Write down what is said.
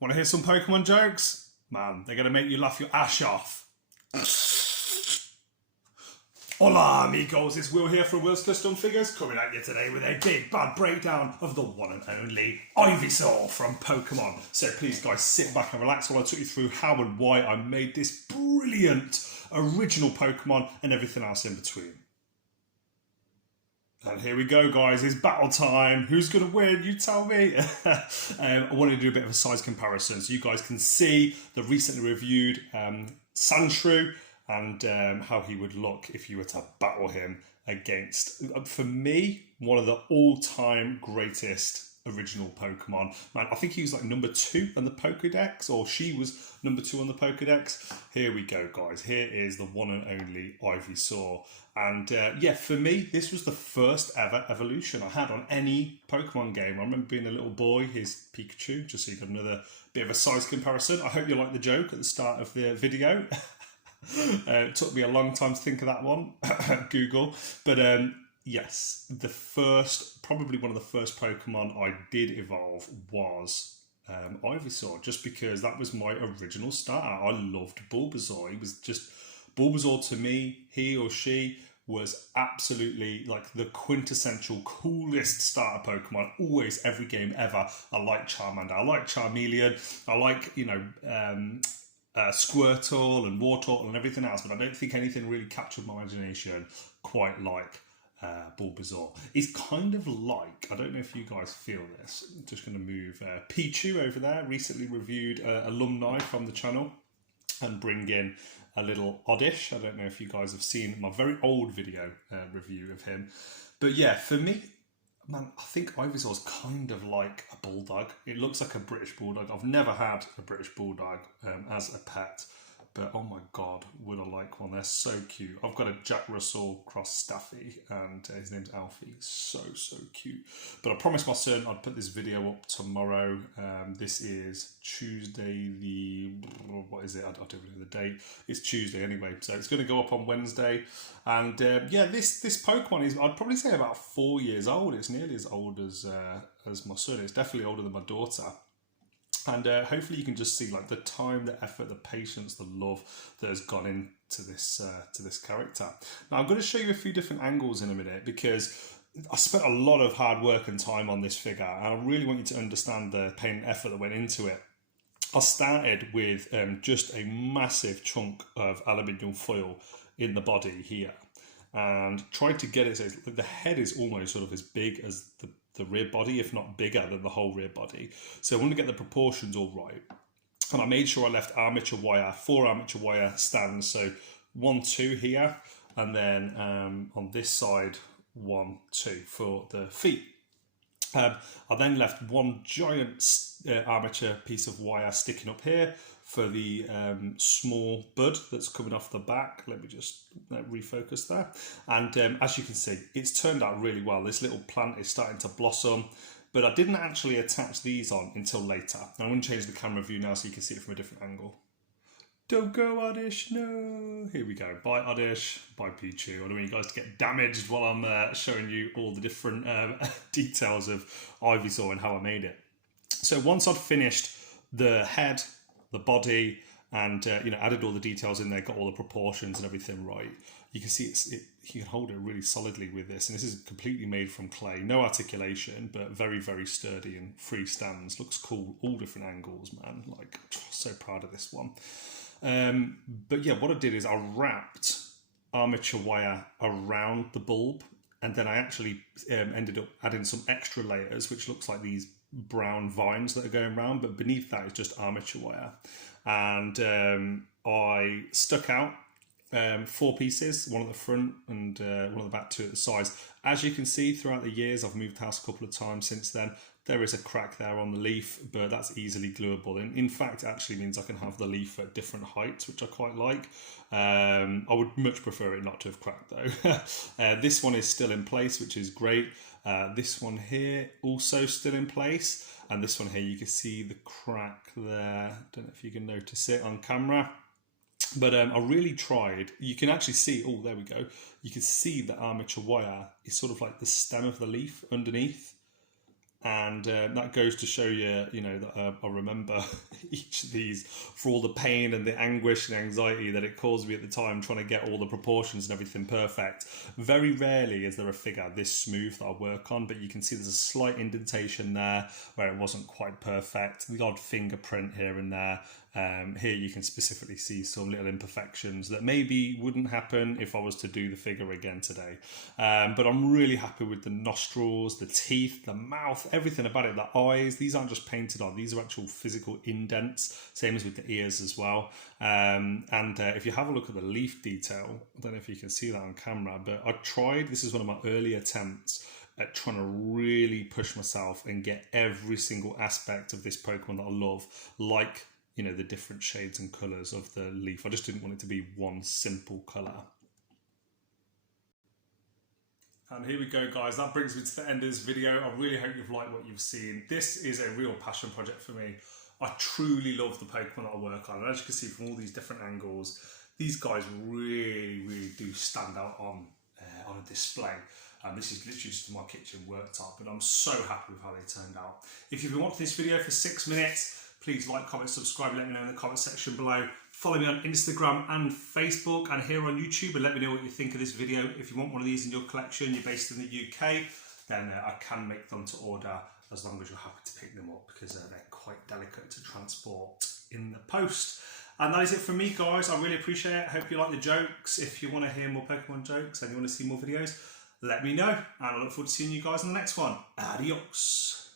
Want to hear some Pokemon jokes? Man, they're going to make you laugh your ass off. Hola amigos, it's Will here from Will's Custom Figures, coming at you today with a big bad breakdown of the one and only Ivysaur from Pokemon. So please guys, sit back and relax while I took you through how and why I made this brilliant original Pokemon and everything else in between. And here we go guys, it's battle time. Who's going to win? You tell me. I wanted to do a bit of a size comparison so you guys can see the recently reviewed Sandshrew and how he would look if you were to battle him against, for me, one of the all-time greatest original Pokemon. Man, I think he was like number 2 on the Pokedex, or she was number 2 on the Pokedex. Here we go, guys. Here is the one and only Ivysaur. And yeah, for me, this was the first ever evolution I had on any Pokemon game. I remember being a little boy, his Pikachu, just so you got another bit of a size comparison. I hope you liked the joke at the start of the video. It took me a long time to think of that one, Google. But yes, the first, probably one of the first Pokemon I did evolve was Ivysaur, just because that was my original starter. I loved Bulbasaur. He was just, Bulbasaur to me, he or she was absolutely like the quintessential coolest starter Pokemon. Always, every game ever. I like Charmander, I like Charmeleon, I like, you know, Squirtle and Wartortle and everything else, but I don't think anything really captured my imagination quite like Bulbasaur. He's kind of like, I don't know if you guys feel this, I'm just going to move Pichu over there, recently reviewed alumni from the channel, and bring in a little Oddish. I don't know if you guys have seen my very old video review of him, but yeah, for me, man, I think Ivysaur's kind of like a bulldog. It looks like a British bulldog. I've never had a British bulldog as a pet, but oh my god, would I like one. They're so cute. I've got a Jack Russell cross Staffy, and his name's Alfie. So cute. But I promised my son I'd put this video up tomorrow. This is Tuesday the, what is it? I don't know the date. It's Tuesday anyway, so it's going to go up on Wednesday. And yeah, this Pokemon is, I'd probably say, about 4 years old. It's nearly as old as my son. It's definitely older than my daughter. And hopefully you can just see like the time, the effort, the patience, the love that has gone into this character. Now I'm going to show you a few different angles in a minute, because I spent a lot of hard work and time on this figure, and I really want you to understand the pain and effort that went into it. I started with just a massive chunk of aluminium foil in the body here, and tried to get it so the head is almost sort of as big as the rear body, if not bigger than the whole rear body. So I want to get the proportions all right. And I made sure I left armature wire, 4 armature wire stands. So 1, 2 here, and then on this side, 1, 2 for the feet. I then left 1 giant armature piece of wire sticking up here for the small bud that's coming off the back. Let me just refocus there. And as you can see, it's turned out really well. This little plant is starting to blossom, but I didn't actually attach these on until later. I'm going to change the camera view now so you can see it from a different angle. Don't go, Oddish, no. Here we go. Bye, Oddish. Bye, Pichu. I don't want you guys to get damaged while I'm showing you all the different details of Ivysaur and how I made it. So once I'd finished the head, the body, and you know, added all the details in there, got all the proportions and everything right, you can see you can hold it really solidly with this. And this is completely made from clay, no articulation, but very sturdy and free stands. Looks cool, all different angles, man. Like, so proud of this one. But yeah, what I did is I wrapped armature wire around the bulb, and then I actually ended up adding some extra layers, which looks like these brown vines that are going around, but beneath that is just armature wire. And I stuck out 4 pieces, 1 at the front and 1 at the back, 2 at the sides. As you can see, throughout the years, I've moved house a couple of times since then. There is a crack there on the leaf, but that's easily gluable. And in fact, it actually means I can have the leaf at different heights, which I quite like. I would much prefer it not to have cracked though. This one is still in place, which is great. This one here also still in place. And this one here, you can see the crack there. Don't know if you can notice it on camera. But I really tried. You can actually see, oh, there we go. You can see the armature wire is sort of like the stem of the leaf underneath. And that goes to show you, you know, that I remember each of these for all the pain and the anguish and anxiety that it caused me at the time trying to get all the proportions and everything perfect. Very rarely is there a figure this smooth that I work on, but you can see there's a slight indentation there where it wasn't quite perfect. The odd fingerprint here and there. Here you can specifically see some little imperfections that maybe wouldn't happen if I was to do the figure again today. But I'm really happy with the nostrils, the teeth, the mouth, everything about it. The eyes, these aren't just painted on, these are actual physical indents, same as with the ears as well. If you have a look at the leaf detail, I don't know if you can see that on camera, but I tried, this is one of my early attempts at trying to really push myself and get every single aspect of this Pokemon that I love, like, you know, the different shades and colours of the leaf. I just didn't want it to be one simple colour. And here we go, guys. That brings me to the end of this video. I really hope you've liked what you've seen. This is a real passion project for me. I truly love the Pokemon that I work on. And as you can see from all these different angles, these guys really, really do stand out on a display. This is literally just my kitchen worktop, but I'm so happy with how they turned out. If you've been watching this video for 6 minutes, please like, comment, subscribe, let me know in the comment section below. Follow me on Instagram and Facebook and here on YouTube, and let me know what you think of this video. If you want one of these in your collection, you're based in the UK, then I can make them to order as long as you're happy to pick them up, because they're quite delicate to transport in the post. And that is it from me, guys. I really appreciate it. I hope you like the jokes. If you want to hear more Pokemon jokes and you want to see more videos, let me know. And I look forward to seeing you guys in the next one. Adios.